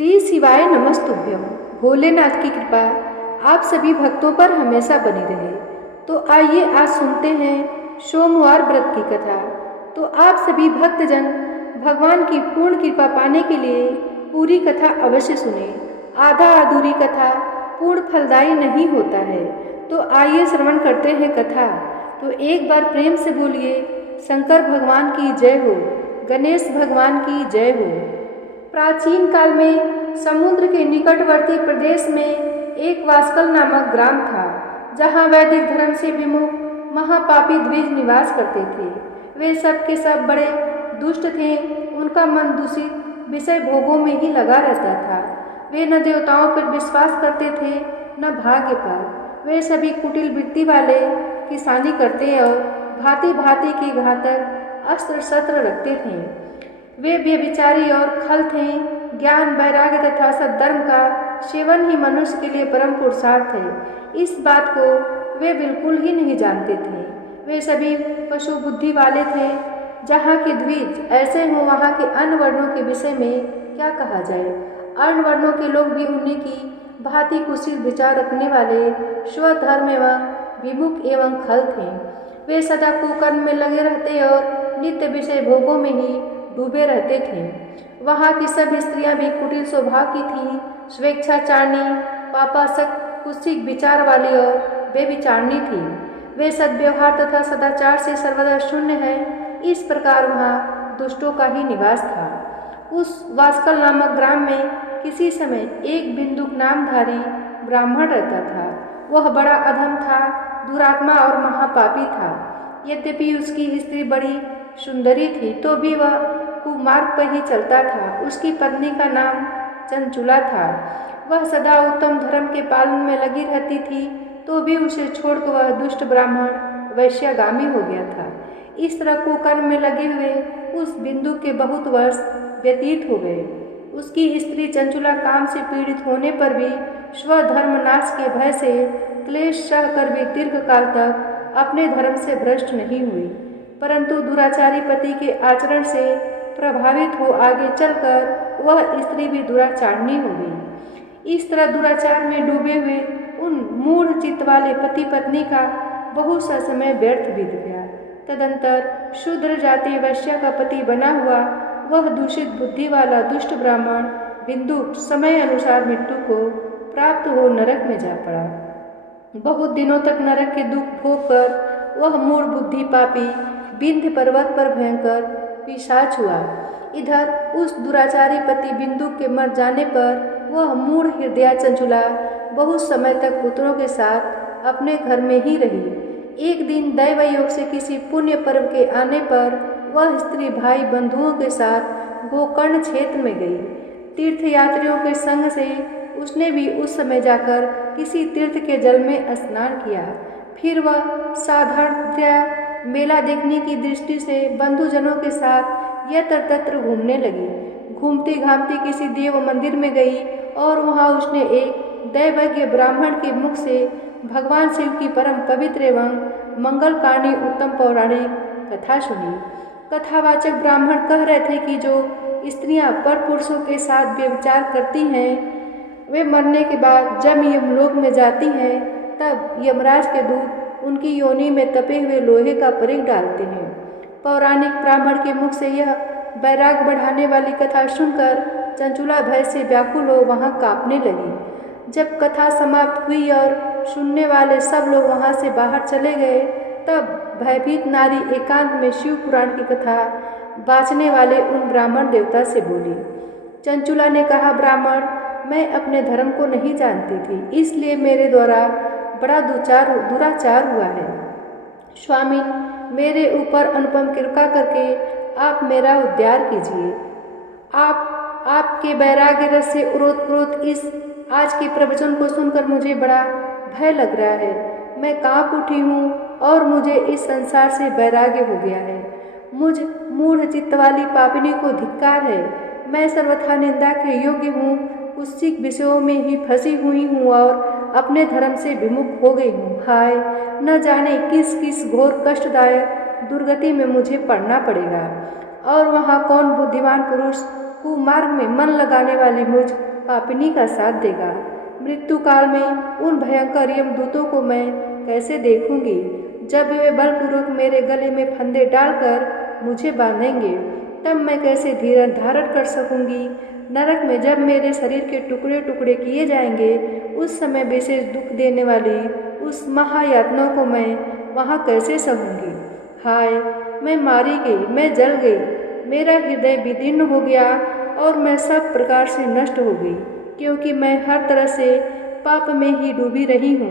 श्री शिवाय नमस्तुभ्यम। भोलेनाथ की कृपा आप सभी भक्तों पर हमेशा बनी रहे। तो आइए आज सुनते हैं सोमवार व्रत की कथा। तो आप सभी भक्तजन भगवान की पूर्ण कृपा पाने के लिए पूरी कथा अवश्य सुने। आधा अधूरी कथा पूर्ण फलदायी नहीं होता है। तो आइए श्रवण करते हैं कथा। तो एक बार प्रेम से बोलिए, शंकर भगवान की जय हो, गणेश भगवान की जय हो। प्राचीन काल में समुद्र के निकटवर्ती प्रदेश में एक वास्कल नामक ग्राम था, जहाँ वैदिक धर्म से विमुख महापापी द्विज निवास करते थे। वे सब के सब बड़े दुष्ट थे। उनका मन दूषित विषय भोगों में ही लगा रहता था। वे न देवताओं पर विश्वास करते थे न भाग्य पर। वे सभी कुटिल वृत्ति वाले किसानी करते और भांति भांति के घातक अस्त्र शस्त्र रखते थे। वे व्यभिचारी और खल थे। ज्ञान, वैराग्य तथा सद्धर्म का सेवन ही मनुष्य के लिए परम पुरुषार्थ है, इस बात को वे बिल्कुल ही नहीं जानते थे। वे सभी पशु बुद्धि वाले थे। जहाँ के द्विज ऐसे हों, वहाँ के अन्य वर्णों के विषय में क्या कहा जाए। अन्य वर्णों के लोग भी उन्हीं की भांति कुशील विचार रखने वाले, स्वधर्म एवं विमुख एवं खल थे। वे सदा कुकर्म में लगे रहते और नित्य विषय भोगों में ही डूबे रहते थे। वहाँ की सब स्त्रियां भी कुटिल स्वभाव की थीं, स्वेच्छाचारणी, पापासक्त, कुत्सित विचार वाली और बेविचारणी थी। वे सद्व्यवहार तथा सदाचार से सर्वदा शून्य है। इस प्रकार वहाँ दुष्टों का ही निवास था। उस वास्कल नामक ग्राम में किसी समय एक बिंदुक नामधारी ब्राह्मण रहता था। वह बड़ा अधम था, दुरात्मा और महापापी था। यद्यपि उसकी स्त्री बड़ी सुंदरी थी, तो भी वह कुमार्ग पर ही चलता था। उसकी पत्नी का नाम चंचुला था। वह सदा उत्तम धर्म के पालन में लगी रहती थी, तो भी उसे छोड़कर वह दुष्ट ब्राह्मण वैश्यागामी हो गया था। इस तरह कुकर्म में लगे हुए उस बिंदु के बहुत वर्ष व्यतीत हो गए। उसकी स्त्री चंचुला काम से पीड़ित होने पर भी स्वधर्म नाश के भय से क्लेश सह कर भी दीर्घ काल तक अपने धर्म से भ्रष्ट नहीं हुई, परंतु दुराचारी पति के आचरण से प्रभावित हो आगे चलकर वह स्त्री भी दुराचारणी हो गई। इस तरह दुराचार में डूबे हुए उन मूढ़ चित्त वाले पति पत्नी का बहुत सा समय व्यर्थ बीत गया। तदंतर शूद्र जाति वैश्य का पति बना हुआ वह दूषित बुद्धि वाला दुष्ट ब्राह्मण बिंदु समय अनुसार मृत्यु को प्राप्त हो नरक में जा पड़ा। बहुत दिनों तक नरक के दुख भोग कर वह मूढ़ बुद्धि पापी विंध्य पर्वत पर भयंकर पिशाच हुआ। इधर उस दुराचारी पति बिंदु के मर जाने पर वह मूढ़ हृदया चंचुला बहुत समय तक पुत्रों के साथ अपने घर में ही रही। एक दिन दैव योग से किसी पुण्य पर्व के आने पर वह स्त्री भाई बंधुओं के साथ गोकर्ण क्षेत्र में गई। तीर्थ यात्रियों के संग से उसने भी उस समय जाकर किसी तीर्थ के जल में स्नान किया। फिर वह साधारणतया मेला देखने की दृष्टि से बंधुजनों के साथ यत्र तत्र घूमने लगी। घूमती घामती किसी देव मंदिर में गई और वहाँ उसने एक दैवज्ञ ब्राह्मण के मुख से भगवान शिव की परम पवित्र एवं मंगलकारिणी उत्तम पौराणिक कथा सुनी। कथावाचक ब्राह्मण कह रहे थे कि जो स्त्रियां पर पुरुषों के साथ व्यभिचार करती हैं, वे मरने के बाद जब यमलोक में जाती हैं, तब यमराज के दूत उनकी योनि में तपे हुए लोहे का परिग डालते हैं। पौराणिक ब्राह्मण के मुख से यह वैराग बढ़ाने वाली कथा सुनकर चंचुला भय से व्याकुल हो वहाँ कांपने लगी। जब कथा समाप्त हुई और सुनने वाले सब लोग वहाँ से बाहर चले गए, तब भयभीत नारी एकांत में शिव पुराण की कथा बाँचने वाले उन ब्राह्मण देवता से बोली। चंचुला ने कहा, ब्राह्मण, मैं अपने धर्म को नहीं जानती थी, इसलिए मेरे द्वारा बड़ा दुराचार हुआ है। स्वामी, मेरे ऊपर अनुपम कृपा करके आप मेरा उद्धार कीजिए। आपके वैराग्य रस से ओतप्रोत इस आज के प्रवचन को सुनकर मुझे बड़ा भय लग रहा है। मैं कांप उठी हूँ और मुझे इस संसार से वैराग्य हो गया है। मुझ मूढ़ चित्त वाली पापिनी को धिक्कार है। मैं सर्वथा निंदा के योग्य हूँ, कुत्सित विषयों में ही फंसी हुई हूँ और अपने धर्म से विमुख हो गई हूँ। हाय, न जाने किस किस घोर कष्टदायक दुर्गति में मुझे पड़ना पड़ेगा और वहाँ कौन बुद्धिमान पुरुष कुमार्ग में मन लगाने वाली मुझ पापिनी का साथ देगा। मृत्यु काल में उन भयंकर यमदूतों को मैं कैसे देखूंगी, जब वे बलपूर्वक मेरे गले में फंदे डालकर मुझे बांधेंगे, तब मैं कैसे धीरज धारण कर सकूंगी। नरक में जब मेरे शरीर के टुकड़े टुकड़े किए जाएंगे, उस समय विशेष दुख देने वाली उस महायातना को मैं वहाँ कैसे सहूंगी। हाय, मैं मारी गई, मैं जल गई, मेरा हृदय विदीर्ण हो गया और मैं सब प्रकार से नष्ट हो गई, क्योंकि मैं हर तरह से पाप में ही डूबी रही हूँ।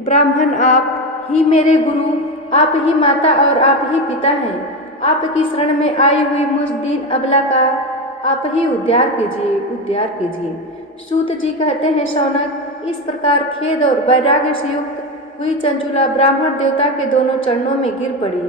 ब्राह्मण, आप ही मेरे गुरु, आप ही माता और आप ही पिता हैं। आपकी शरण में आई हुई मुझ दीन अबला का आप ही उद्धार कीजिए, उद्धार कीजिए। सूत जी कहते हैं, शौनक, इस प्रकार खेद और वैराग्य से युक्त हुई चंचुला ब्राह्मण देवता के दोनों चरणों में गिर पड़ी।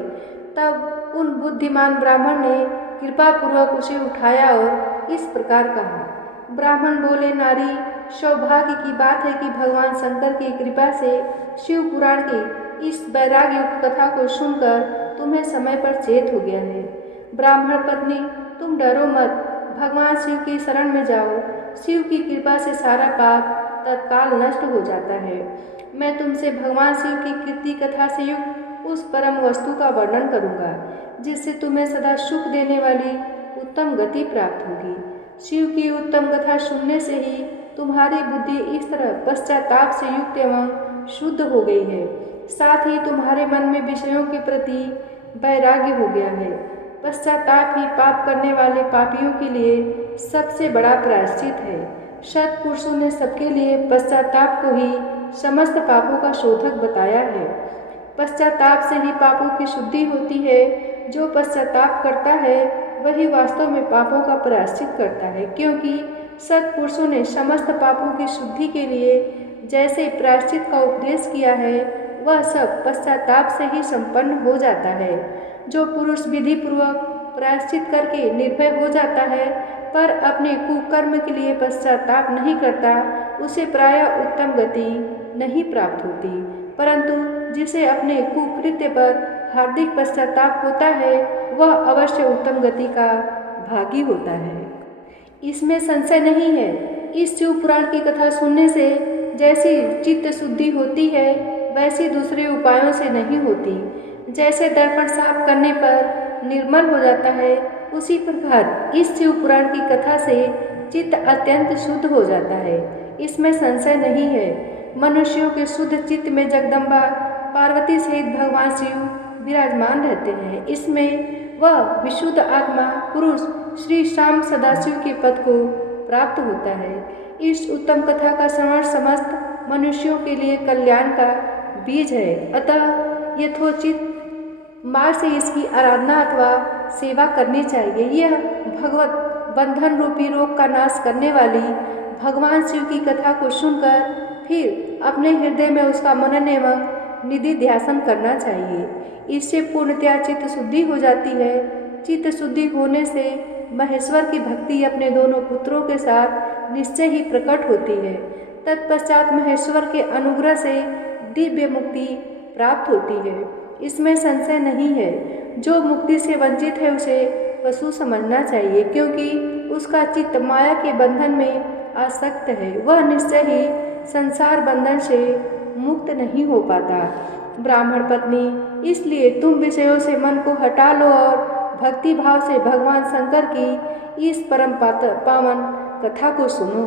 तब उन बुद्धिमान ब्राह्मण ने कृपा पूर्वक उसे उठाया और इस प्रकार कहा। ब्राह्मण बोले, नारी, सौभाग्य की बात है कि भगवान शंकर की कृपा से शिव पुराण की इस वैराग्य युक्त कथा को सुनकर तुम्हें समय पर चेत हो गया है। ब्राह्मण पत्नी, तुम डरो मत, भगवान शिव की शरण में जाओ। शिव की कृपा से सारा पाप तत्काल नष्ट हो जाता है। मैं तुमसे भगवान शिव की कीर्ति कथा से युक्त उस परम वस्तु का वर्णन करूंगा, जिससे तुम्हें सदा सुख देने वाली उत्तम गति प्राप्त होगी। शिव की उत्तम कथा सुनने से ही तुम्हारी बुद्धि इस तरह पश्चाताप से युक्त एवं शुद्ध हो गई है, साथ ही तुम्हारे मन में विषयों के प्रति वैराग्य हो गया है। पश्चाताप ही पाप करने वाले पापियों के लिए सबसे बड़ा प्रायश्चित है। सत्पुरुषों ने सबके लिए पश्चाताप को ही समस्त पापों का शोधक बताया है। पश्चाताप से ही पापों की शुद्धि होती है। जो पश्चाताप करता है वही वास्तव में पापों का प्रायश्चित करता है, क्योंकि सत्पुरुषों ने समस्त पापों की शुद्धि के लिए जैसे प्रायश्चित का उपदेश किया है, वह सब पश्चाताप से ही संपन्न हो जाता है। जो पुरुष विधि पूर्वक प्रायश्चित करके निर्भय हो जाता है, पर अपने कुकर्म के लिए पश्चाताप नहीं करता, उसे प्रायः उत्तम गति नहीं प्राप्त होती, परंतु जिसे अपने कुकृत्य पर हार्दिक पश्चाताप होता है, वह अवश्य उत्तम गति का भागी होता है। इसमें संशय नहीं है। इस शिव पुराण की कथा सुनने से जैसी चित्त शुद्धि होती है, वैसी दूसरे उपायों से नहीं होती। जैसे दर्पण साफ करने पर निर्मल हो जाता है, उसी प्रकार इस शिव पुराण की कथा से चित्त अत्यंत शुद्ध हो जाता है। इसमें संशय नहीं है। मनुष्यों के शुद्ध चित्त में जगदम्बा पार्वती सहित भगवान शिव विराजमान रहते हैं। इसमें वह विशुद्ध आत्मा पुरुष श्री श्याम सदाशिव के पद को प्राप्त होता है। इस उत्तम कथा का श्रवण समस्त मनुष्यों के लिए कल्याण का बीज है। अतः यथोचित मार्ग से इसकी आराधना अथवा सेवा करनी चाहिए। यह भगवत बंधन रूपी रोग का नाश करने वाली भगवान शिव की कथा को सुनकर फिर अपने हृदय में उसका मनन एवं निधि ध्यासन करना चाहिए। इससे पूर्णतया चित्त शुद्धि हो जाती है। चित्त शुद्धि होने से महेश्वर की भक्ति अपने दोनों पुत्रों के साथ निश्चय ही प्रकट होती है। तत्पश्चात महेश्वर के अनुग्रह से दिव्य मुक्ति प्राप्त होती है। इसमें संशय नहीं है। जो मुक्ति से वंचित है उसे पशु समझना चाहिए, क्योंकि उसका चित्त माया के बंधन में आसक्त है। वह निश्चय ही संसार बंधन से मुक्त नहीं हो पाता। ब्राह्मण पत्नी, इसलिए तुम विषयों से मन को हटा लो और भक्ति भाव से भगवान शंकर की इस परम पावन कथा को सुनो।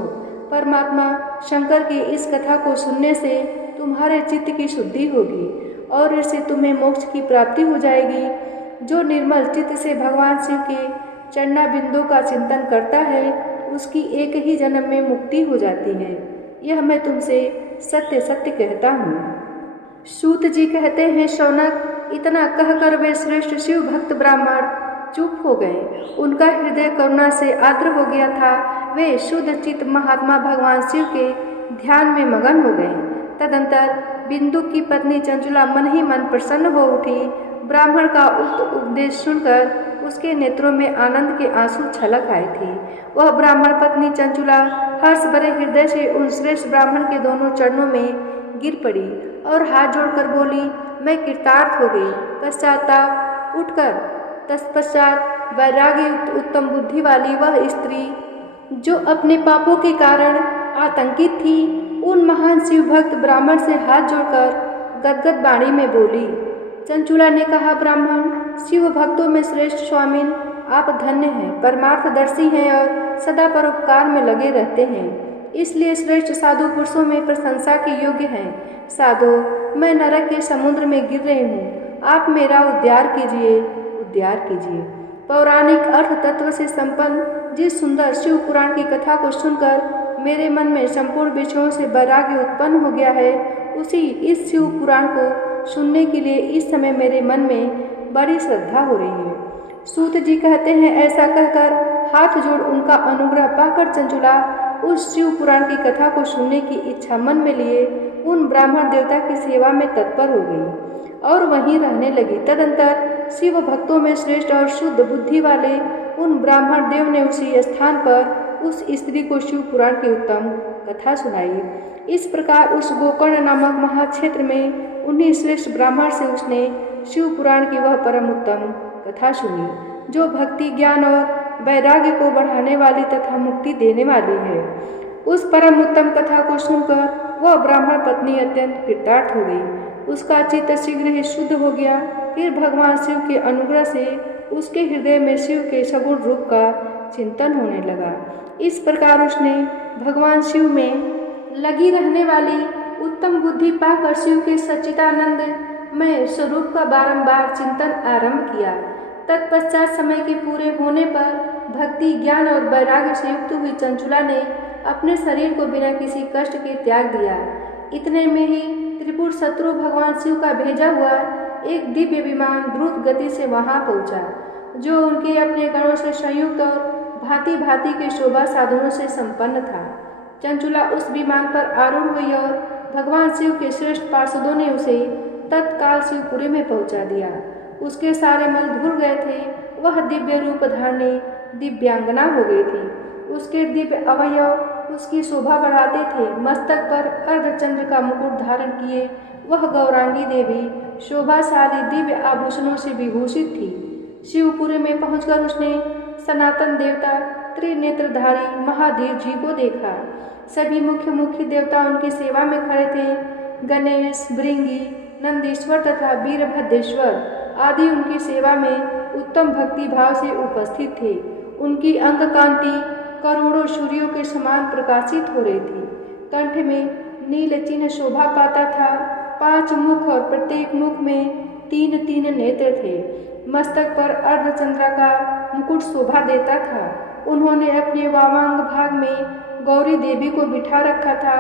परमात्मा शंकर की इस कथा को सुनने से तुम्हारे चित्त की शुद्धि होगी और इससे तुम्हें मोक्ष की प्राप्ति हो जाएगी। जो निर्मल चित्त से भगवान शिव के चरणा बिंदु का चिंतन करता है, उसकी एक ही जन्म में मुक्ति हो जाती है। यह मैं तुमसे सत्य सत्य कहता हूँ। सूत जी कहते हैं, शौनक, इतना कहकर वे श्रेष्ठ शिव भक्त ब्राह्मण चुप हो गए। उनका हृदय करुणा से आर्द्र हो गया था। वे शुद्ध चित्त महात्मा भगवान शिव के ध्यान में मगन हो गए। तदंतर बिंदु की पत्नी चंचुला मन ही मन प्रसन्न हो उठी। ब्राह्मण का उक्त उपदेश सुनकर उसके नेत्रों में आनंद के आंसू छलक आए थे। वह ब्राह्मण पत्नी चंचुला हर्ष भरे हृदय से उन श्रेष्ठ ब्राह्मण के दोनों चरणों में गिर पड़ी और हाथ जोड़कर बोली, मैं कृतार्थ हो गई। पश्चाताप उठकर तत्पश्चात वैराग्य युक्त उत्तम बुद्धि वाली वह स्त्री जो अपने पापों के कारण आतंकित थी, उन महान शिव भक्त ब्राह्मण से हाथ जोड़कर गदगद वाणी में बोली। चंचुला ने कहा, ब्राह्मण, शिव भक्तों में श्रेष्ठ स्वामिन, आप धन्य हैं, परमार्थदर्शी हैं और सदा परोपकार में लगे रहते हैं, इसलिए श्रेष्ठ साधु पुरुषों में प्रशंसा के योग्य हैं। साधो, मैं नरक के समुद्र में गिर रही हूँ, आप मेरा उद्धार कीजिए, उद्धार कीजिए। पौराणिक अर्थ तत्व से संपन्न जिस सुंदर शिव पुराण की कथा को सुनकर मेरे मन में संपूर्ण विषयों से वैराग्य उत्पन्न हो गया है, उसी इस शिव पुराण को सुनने के लिए इस समय मेरे मन में बड़ी श्रद्धा हो रही है। सूत जी कहते हैं, ऐसा कहकर हाथ जोड़ उनका अनुग्रह पाकर चंचुला उस शिव पुराण की कथा को सुनने की इच्छा मन में लिए उन ब्राह्मण देवता की सेवा में तत्पर हो गई और वहीं रहने लगी। तदंतर शिव भक्तों में श्रेष्ठ और शुद्ध बुद्धि वाले उन ब्राह्मण देव ने उसी स्थान पर उस स्त्री को शिव पुराण की उत्तम कथा सुनाई। इस प्रकार उस गोकर्ण नामक महाक्षेत्र में उन्हीं श्रेष्ठ ब्राह्मण से उसने शिव पुराण की वह परम उत्तम कथा सुनी, जो भक्ति, ज्ञान और वैराग्य को बढ़ाने वाली तथा मुक्ति देने वाली है। उस परम उत्तम कथा को सुनकर वह ब्राह्मण पत्नी अत्यंत कृतार्थ हो गई। उसका चित्त शीघ्र ही शुद्ध हो गया। फिर भगवान शिव के अनुग्रह से उसके हृदय में शिव के सगुण रूप का चिंतन होने लगा। इस प्रकार उसने भगवान शिव में लगी रहने वाली उत्तम बुद्धि पाकर शिव के सच्चिदानंद में स्वरूप का बारंबार चिंतन आरंभ किया। तत्पश्चात समय के पूरे होने पर भक्ति, ज्ञान और वैराग्य से युक्त हुई चंचुला ने अपने शरीर को बिना किसी कष्ट के त्याग दिया। इतने में ही त्रिपुर शत्रु भगवान शिव का भेजा हुआ एक दिव्य विमान द्रुत गति से वहां पहुंचा, जो उनके अपने गणों से संयुक्त और भांति भांति के शोभा साधनों से संपन्न था। चंचुला उस विमान पर आरूढ़ हुई और भगवान शिव के श्रेष्ठ पार्षदों ने उसे तत्काल शिवपुरी में पहुंचा दिया। उसके सारे मल धुल गए थे। वह दिव्य रूप धारणी दिव्यांगना हो गई थी। उसके दिव्य अवयव उसकी शोभा बढ़ाते थे। मस्तक पर अर्धचंद्र का मुकुट धारण किए वह गौरांगी देवी शोभाशाली दिव्य आभूषणों से विभूषित थी। शिवपुरी में पहुंचकर उसने सनातन देवता त्रिनेत्रधारी महादेव जी को देखा। सभी मुख्य देवता उनकी सेवा में खड़े थे। गणेश, भृंगी, नंदीश्वर तथा वीरभद्रेश्वर आदि उनकी सेवा में उत्तम भक्ति भाव से उपस्थित थे। उनकी अंग कांति करोड़ों सूर्यों के समान प्रकाशित हो रही थी। कंठ में नील चिन्ह शोभा पाता था। 5 मुख और प्रत्येक मुख में 3 नेत्र थे। मस्तक पर अर्धचंद्राकार मुकुट शोभा देता था। उन्होंने अपने वामांग भाग में गौरी देवी को बिठा रखा था,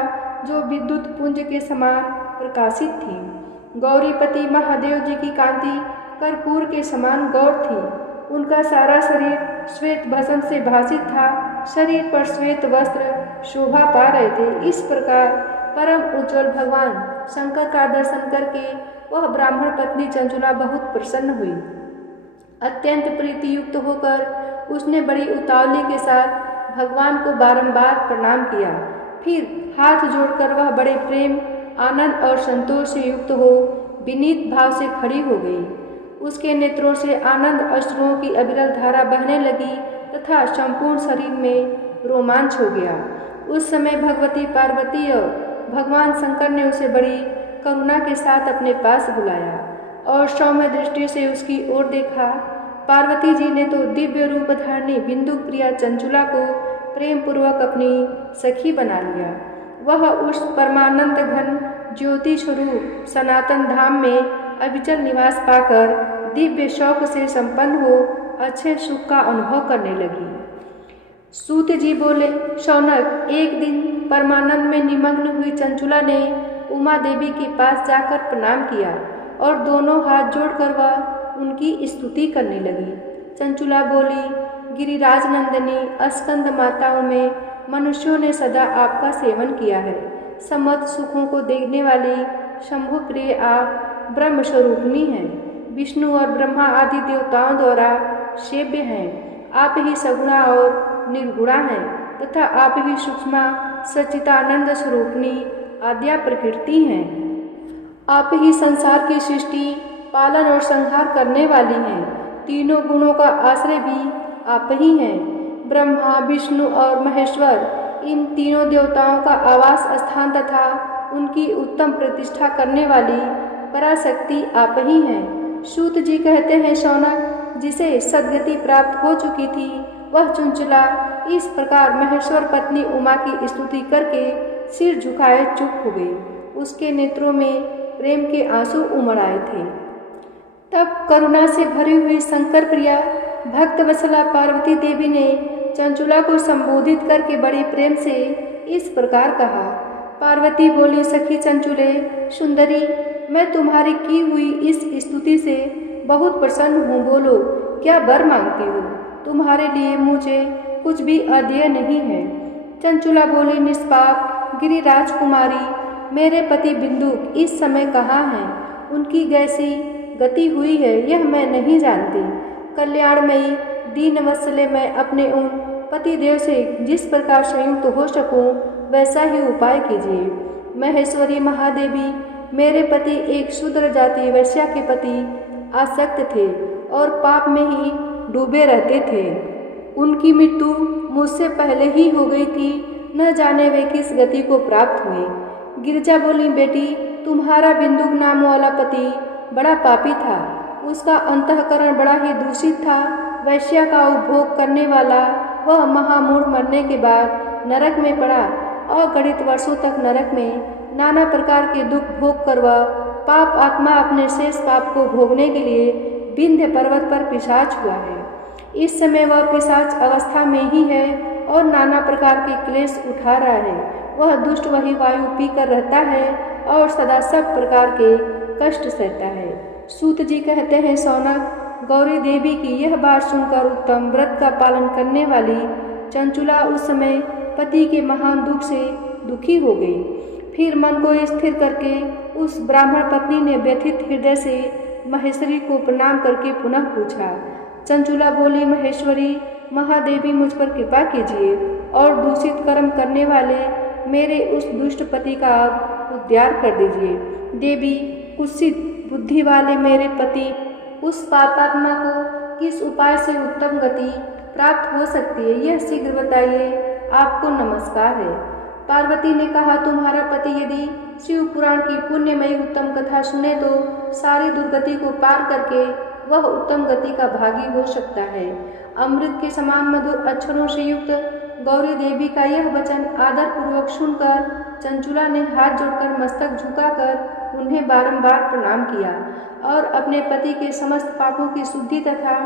जो विद्युत पुंज के समान प्रकाशित थी। गौरीपति महादेव जी की कांति कर्पूर के समान गौर थी। उनका सारा शरीर श्वेत भस्म से भासित था। शरीर पर श्वेत वस्त्र शोभा पा रहे थे। इस प्रकार परम उज्ज्वल भगवान शंकर का दर्शन करके वह ब्राह्मण पत्नी चंचुला बहुत प्रसन्न हुई। अत्यंत प्रीति युक्त होकर उसने बड़ी उतावली के साथ भगवान को बारंबार प्रणाम किया। फिर हाथ जोड़कर वह बड़े प्रेम, आनंद और संतोष से युक्त हो विनीत भाव से खड़ी हो गई। उसके नेत्रों से आनंद अश्रुओं की अविरल धारा बहने लगी तथा संपूर्ण शरीर में रोमांच हो गया। उस समय भगवती पार्वती और भगवान शंकर ने उसे बड़ी करुणा के साथ अपने पास बुलाया और सौम्य दृष्टि से उसकी ओर देखा। पार्वती जी ने तो दिव्य रूप धारणी बिंदु प्रिया चंचुला को प्रेम पूर्वक अपनी सखी बना लिया। वह उस परमानंद घन ज्योति स्वरूप सनातन धाम में अविचल निवास पाकर दिव्य शौक से संपन्न हो अच्छे सुख का अनुभव करने लगी। सूत जी बोले, शौनक, एक दिन परमानंद में निमग्न हुई चंचुला ने उमा देवी के पास जाकर प्रणाम किया और दोनों हाथ जोड़कर वह उनकी स्तुति करने लगी। चंचुला बोली, गिरिराज नंदिनी स्कंद माताओं में मनुष्यों ने सदा आपका सेवन किया है। समस्त सुखों को देखने वाली शंभु प्रिय आप ब्रह्म स्वरूपिणी हैं। विष्णु और ब्रह्मा आदि देवताओं द्वारा सेव्य हैं। आप ही सगुणा और निर्गुणा हैं तथा आप ही सूक्ष्मा सच्चिदानंद स्वरूपिणी आद्या प्रकृति हैं। आप ही संसार की सृष्टि, पालन और संहार करने वाली हैं। तीनों गुणों का आश्रय भी आप ही हैं। ब्रह्मा, विष्णु और महेश्वर, इन तीनों देवताओं का आवास स्थान तथा उनकी उत्तम प्रतिष्ठा करने वाली पराशक्ति आप ही हैं। सूत जी कहते हैं, शौनक, जिसे सद्गति प्राप्त हो चुकी थी वह चंचुला इस प्रकार महेश्वर पत्नी उमा की स्तुति करके सिर झुकाए चुप हो गई। उसके नेत्रों में प्रेम के आंसू उमड़ आए थे। तब करुणा से भरी हुई शंकर प्रिया भक्त वत्सला पार्वती देवी ने चंचुला को संबोधित करके बड़े प्रेम से इस प्रकार कहा। पार्वती बोली, सखी चंचुले सुंदरी, मैं तुम्हारी की हुई इस स्तुति से बहुत प्रसन्न हूँ। बोलो, क्या वर मांगती हो? तुम्हारे लिए मुझे कुछ भी अदेय नहीं है। चंचुला बोली, निष्पाप गिरिराज कुमारी, मेरे पति बिंदुक इस समय कहाँ हैं? उनकी कैसी गति हुई है यह मैं नहीं जानती। कल्याणमयी दीनवत्सले, मैं अपने उन पतिदेव से जिस प्रकार संयुक्त हो सकूं वैसा ही उपाय कीजिए। महेश्वरी महादेवी, मेरे पति एक शूद्र जाति वैश्या के प्रति आसक्त थे और पाप में ही डूबे रहते थे। उनकी मृत्यु मुझसे पहले ही हो गई थी, न जाने वे किस गति को प्राप्त हुए। गिरिजा बोली, बेटी, तुम्हारा बिंदुक नाम वाला पति बड़ा पापी था। उसका अंतःकरण बड़ा ही दूषित था। वैश्या का उपभोग करने वाला वह महामूढ़ मरने के बाद नरक में पड़ा। अगणित वर्षों तक नरक में नाना प्रकार के दुख भोग कर वह पाप आत्मा अपने शेष पाप को भोगने के लिए विंध्य पर्वत पर पिशाच हुआ है। इस समय वह पिशाच अवस्था में ही है और नाना प्रकार के क्लेश उठा रहा है। वह दुष्ट वही वायु पीकर रहता है और सदा सब प्रकार के कष्ट सहता है। सूत जी कहते हैं, सौनक, गौरी देवी की यह बात सुनकर उत्तम व्रत का पालन करने वाली चंचुला उस समय पति के महान दुख से दुखी हो गई। फिर मन को स्थिर करके उस ब्राह्मण पत्नी ने व्यथित हृदय से महेश्वरी को प्रणाम करके पुनः पूछा। चंचुला बोली, महेश्वरी महादेवी, मुझ पर कृपा कीजिए और दूषित कर्म करने वाले मेरे उस दुष्ट पति का उद्धार कर दीजिए। देवी, कुत्सित बुद्धि वाले मेरे पति उस पापात्मा को किस उपाय से उत्तम गति प्राप्त हो सकती है, यह शीघ्र बताइए। आपको नमस्कार है। पार्वती ने कहा, तुम्हारा पति यदि शिव पुराण की पुण्यमयी उत्तम कथा सुने तो सारी दुर्गति को पार करके वह उत्तम गति का भागी हो सकता है। अमृत के समान मधुर अक्षरों से युक्त गौरी देवी का यह वचन आदर पूर्वक सुनकर चंचुला ने हाथ जोड़कर मस्तक झुकाकर उन्हें बारंबार प्रणाम किया और अपने पति के समस्त पापों की शुद्धि तथा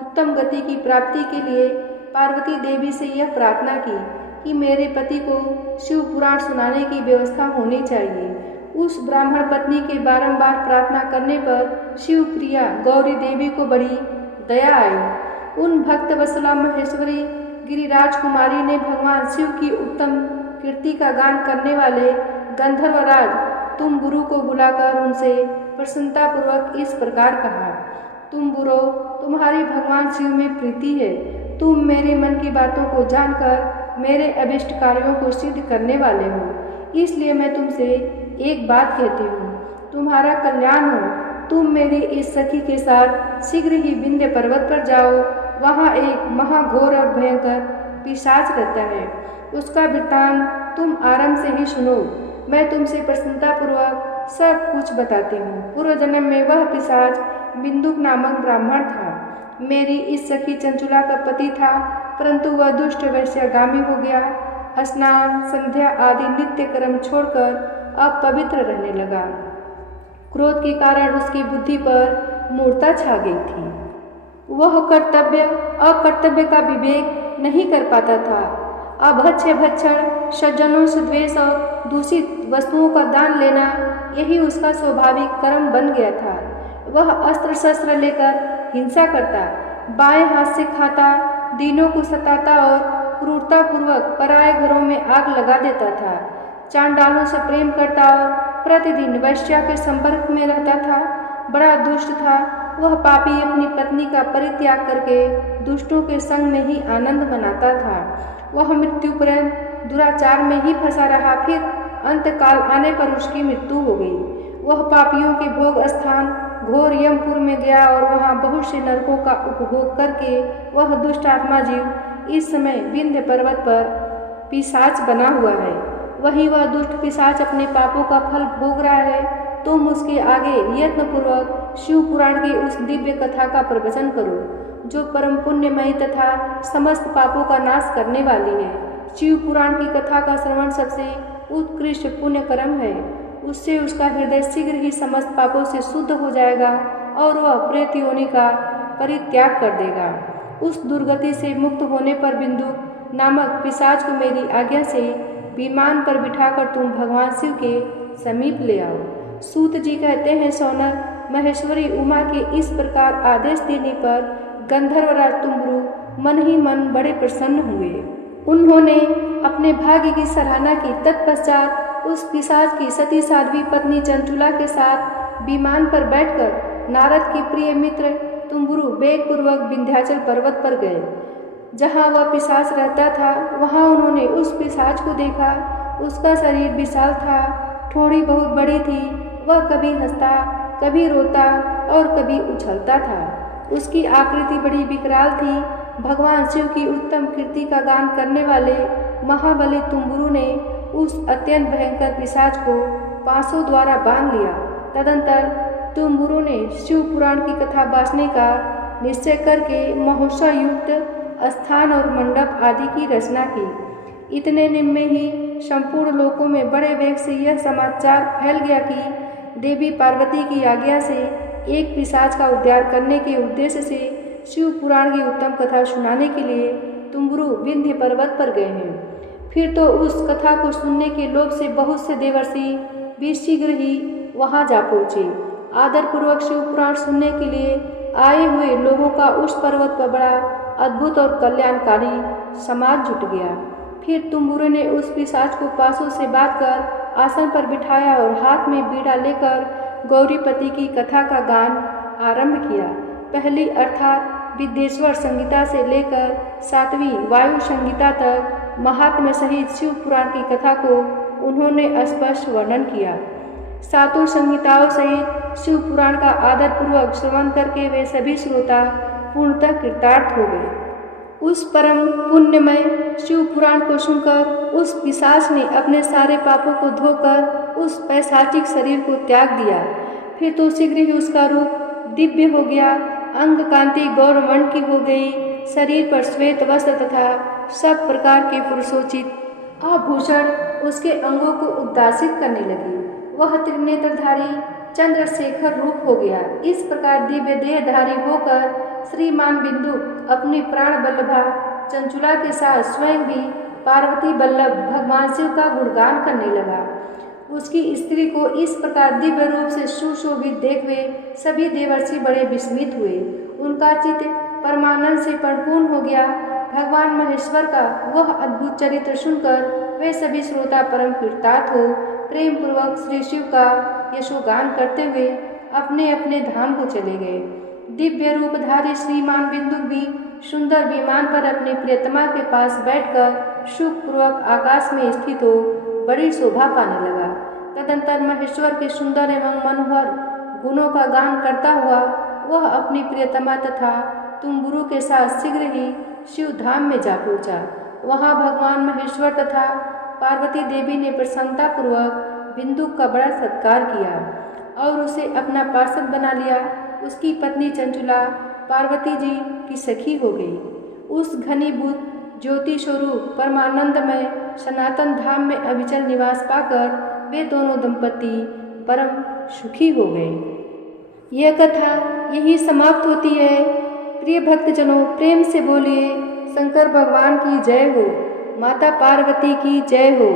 उत्तम गति की प्राप्ति के लिए पार्वती देवी से यह प्रार्थना की कि मेरे पति को शिव पुराण सुनाने की व्यवस्था होनी चाहिए। उस ब्राह्मण पत्नी के बारंबार प्रार्थना करने पर शिव प्रिया गौरी देवी को बड़ी दया आई। उन भक्त वत्सला महेश्वरी गिरिराज कुमारी ने भगवान शिव की उत्तम कीर्ति का गान करने वाले गंधर्वराज तुम गुरु को बुलाकर उनसे प्रसन्नतापूर्वक इस प्रकार कहा, तुम बुरो, तुम्हारी भगवान शिव में प्रीति है। तुम मेरे मन की बातों को जानकर मेरे अभिष्ट कार्यों को सिद्ध करने वाले हो, इसलिए मैं तुमसे एक बात कहती हूँ, तुम्हारा कल्याण हो। तुम मेरी इस सखी के साथ शीघ्र ही विंध्य पर्वत पर जाओ। वहाँ एक महाघोर और भयंकर पिशाच रहता है। उसका वृत्तांत तुम आरंभ से ही सुनो। मैं तुमसे प्रसन्नतापूर्वक सब कुछ बताती हूँ। पूर्व जन्म में वह पिशाच बिंदुक नामक ब्राह्मण था। मेरी इस सखी चंचुला का पति था, परंतु वह दुष्ट वैश्यागामी हो गया। स्नान, संध्या आदि नित्य कर्म छोड़कर अब पवित्र रहने लगा। क्रोध के कारण उसकी बुद्धि पर मूर्छा छा गई थी। वह कर्तव्य अकर्तव्य का विवेक नहीं कर पाता था। अभक्ष्य भक्षण, सज्जनों से द्वेष और दूषित वस्तुओं का दान लेना यही उसका स्वाभाविक कर्म बन गया था। वह अस्त्र शस्त्र लेकर हिंसा करता, बाएं हाथ से खाता, दीनों को सताता और क्रूरतापूर्वक पराये घरों में आग लगा देता था। चांडालों से प्रेम करता और प्रतिदिन वैश्या के संपर्क में रहता था। बड़ा दुष्ट था। वह पापी अपनी पत्नी का परित्याग करके दुष्टों के संग में ही आनंद मनाता था। वह मृत्यु पर्यंत दुराचार में ही फंसा रहा। फिर अंतकाल आने पर उसकी मृत्यु हो गई। वह पापियों के भोग स्थान घोर यमपुर में गया और वहाँ बहुत से नरकों का उपभोग करके वह दुष्ट आत्मा जीव इस समय विंध्य पर्वत पर पिशाच बना हुआ है। वही वह दुष्ट पिशाच अपने पापों का फल भोग रहा है। तुम उसके आगे यत्नपूर्वक शिव पुराण की उस दिव्य कथा का प्रवचन करो जो परम पुण्यमयी तथा समस्त पापों का नाश करने वाली है। शिव पुराण की कथा का श्रवण सबसे उत्कृष्ट पुण्य कर्म है। उससे उसका हृदय शीघ्र ही समस्त पापों से शुद्ध हो जाएगा और वह प्रेत योनि का परित्याग कर देगा। उस दुर्गति से मुक्त होने पर बिंदु नामक पिशाच को मेरी आज्ञा से विमान पर बिठाकर तुम भगवान शिव के समीप ले आओ। सूत जी कहते हैं, सौनक, महेश्वरी उमा के इस प्रकार आदेश देने पर गंधर्वराज तुम्बरु मन ही मन बड़े प्रसन्न हुए। उन्होंने अपने भाग्य की सराहना की। तत्पश्चात उस पिशाच की सती साध्वी पत्नी चंचुला के साथ विमान पर बैठकर नारद की प्रिय मित्र तुम्बरु वेगपूर्वक विंध्याचल पर्वत पर गए। जहाँ वह पिशाच रहता था वहाँ उन्होंने उस पिशाच को देखा। उसका शरीर विशाल था, ठोड़ी बहुत बड़ी थी। वह कभी हंसता, कभी रोता और कभी उछलता था। उसकी आकृति बड़ी विकराल थी। भगवान शिव की उत्तम कीर्ति का गान करने वाले महाबली तुम्बरु ने उस अत्यंत भयंकर पिशाच को पांसों द्वारा बांध लिया। तदंतर तुम्बरु ने शिव पुराण की कथा बांटने का निश्चय करके महोत्सव युक्त स्थान और मंडप आदि की रचना की। इतने दिन में ही संपूर्ण लोकों में बड़े वेग से यह समाचार फैल गया कि देवी पार्वती की आज्ञा से एक पिशाच का उद्धार करने के उद्देश्य से शिव पुराण की उत्तम कथा सुनाने के लिए तुम्बरु विंध्य पर्वत पर गए हैं। फिर तो उस कथा को सुनने के लोभ से बहुत से देवर्षि भी शीघ्र ही वहां जा पहुँचे। आदरपूर्वक शिव पुराण सुनने के लिए आए हुए लोगों का उस पर्वत पर बड़ा अद्भुत और कल्याणकारी समाज जुट गया। फिर तुम्बरु ने उस पिशाच को पासों से बांधकर आसन पर बिठाया और हाथ में बीड़ा लेकर गौरीपति की कथा का गान आरंभ किया। पहली अर्थात विद्येश्वर संगीता से लेकर 7वीं वायु संगीता तक महात्म्य सहित शिव पुराण की कथा को उन्होंने स्पष्ट वर्णन किया। 7 संगीताओं सहित शिव पुराण का आदरपूर्वक श्रवण करके वे सभी श्रोता पूर्णतः कृतार्थ हो गए। उस परम पुण्यमय शिव पुराण को सुनकर उस पिशाच ने अपने सारे पापों को धोकर उस पैशाचिक शरीर को त्याग दिया। फिर तो शीघ्र ही उसका रूप दिव्य हो गया, अंग कांति गौरवर्ण की हो गई। शरीर पर श्वेत वस्त्र तथा सब प्रकार के पुरुषोचित आभूषण उसके अंगों को उद्दासित करने लगे। वह त्रिनेत्रधारी चंद्रशेखर रूप हो गया। इस प्रकार दिव्य देहधारी होकर श्रीमान बिंदु अपनी प्राण बल्लभा चंचुला के साथ स्वयं भी पार्वती बल्लभ भगवान शिव का गुणगान करने लगा। उसकी स्त्री को इस प्रकार दिव्य रूप से सुशोभित देख वे सभी देवर्षि बड़े विस्मित हुए। उनका चित्त परमानंद से परिपूर्ण हो गया। भगवान महेश्वर का वह अद्भुत चरित्र सुनकर वे सभी श्रोता परम कृतार्थ हो प्रेम पूर्वक श्री शिव का यशोगान करते हुए अपने अपने धाम को चले गए। दिव्य रूपधारी श्रीमान बिंदु भी सुंदर विमान पर अपनी प्रियतमा के पास बैठकर सुखपूर्वक आकाश में स्थित हो बड़ी शोभा पाने लगा। तदंतर महेश्वर के सुंदर एवं मनोहर गुणों का गान करता हुआ वह अपनी प्रियतमा तथा तुम्बरु के साथ शीघ्र ही शिव धाम में जा पहुँचा। वहाँ भगवान महेश्वर तथा पार्वती देवी ने प्रसन्नतापूर्वक बिंदु का बड़ा सत्कार किया और उसे अपना पार्षद बना लिया। उसकी पत्नी चंचुला पार्वती जी की सखी हो गई। उस घनीभूत ज्योति स्वरूप परमानंदमय सनातन धाम में अविचल निवास पाकर वे दोनों दंपति परम सुखी हो गए। यह कथा यही समाप्त होती है। प्रिय भक्तजनों, प्रेम से बोलिए शंकर भगवान की जय हो, माता पार्वती की जय हो।